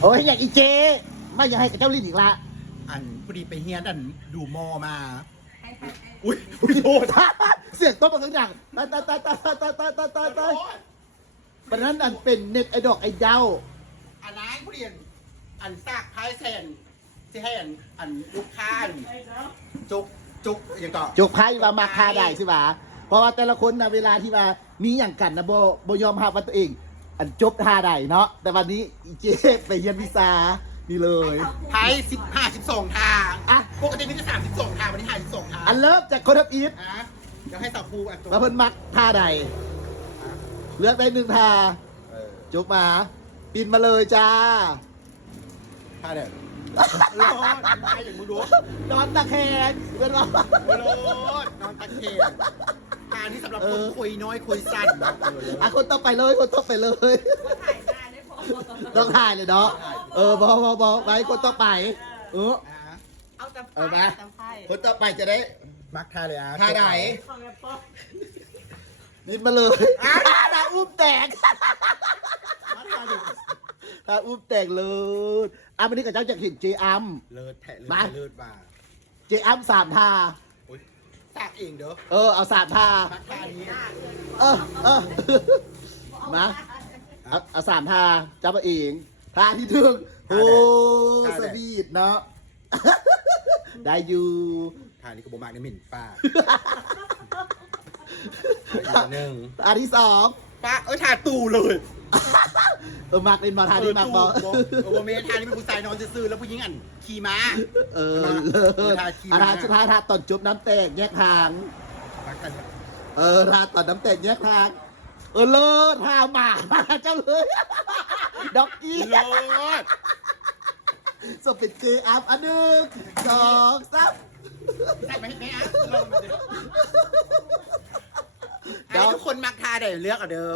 โอ้ยอยากอีเจไม่อยากให้กับเจ้าลิ้นอีกละ อันพอดีไปเฮียนอันดูมอมา ให้ อุ้ยโทษ เสียงโต๊ะมาข้างหลังตายวันนั้นอันเป็นเน็ตไอดอกไอเจ้า อันนั้นผู้เรียนอันซากพายแซนที่ให้อันลูกค้าจุกอย่างต่อ จกไพ่ว่ามาคาได้ใช่ปะเพราะว่าแต่ละคนนะเวลาที่ว่ามีอย่างกันนะโบยอมรับว่าตัวเอง อันจบท่าใดเนาะแต่วันนี้อีเจไปเรียนวิชานี่เลย พาย12 ทาง อ่ะ ปกติมีแค่32 ทางวันนี้52 ทาง อันเริ่มจากคนทับอีฟ เดี๋ยวให้สาวครูอันตัว มาเพิ่นมักท่าใดเลือกได้หนึ่งท่าจบมาปินมาเลยจ้า ท่าเด็ดรอดท่าอย่างมึงดู นอนตะแคงเป็นว่า โลดนอนตะเคียนทานี้สำหรับคนคุยน้อยคุยสั้น อ่ะคนต่อไปเลยคนต่อไปเลย ถ่ายหน้าได้พอ ต้องถ่ายเลยเนาะบอไว้คนต่อไปเอาแต่ เอาไหม แต่ไพ่ คนต่อไปจะได้ มักท่าเลยอ่ะ ท่าไหน ฟังแอปเปิ้ล นิดมาเลยตาอุ้มแตกตาอุ้มแตกเลยวันนี้กับเจ้าจะเห็นเจอัม เลิศแทะเลิ มา ศเลิศมา เจอัมสามท่า ตากเองเด้อ เอาสามท่า มักท่านี้ มาเอาสามท่าจำมาเองท่าที่ถึงโอ้สวีทเนาะได้อยู่ ท่านี้ก็บ่มากในหมิ่นป้าหนึ่ง ท่าที่สอง ป้าท่าตู่เลย มากเล่นมาท่านี้มากบอ โมเมท่านี้เป็นผู้ชายนอนซื่อๆแล้วผู้หญิงอันขี่ม้า เลิศท่าตอนจบน้ำแตกแยกทาง รักกัน ท่าตอนน้ำแตกแยกทาง เลิศท่าหมาเจ้าเลยด็อกกี้ เลิศ สมเป็นเจอัพหนึ่งสองสาม ใช่ไหมแม่ลงมาเด้อทุกคนมักท่าได้เลือกเอาเด้อ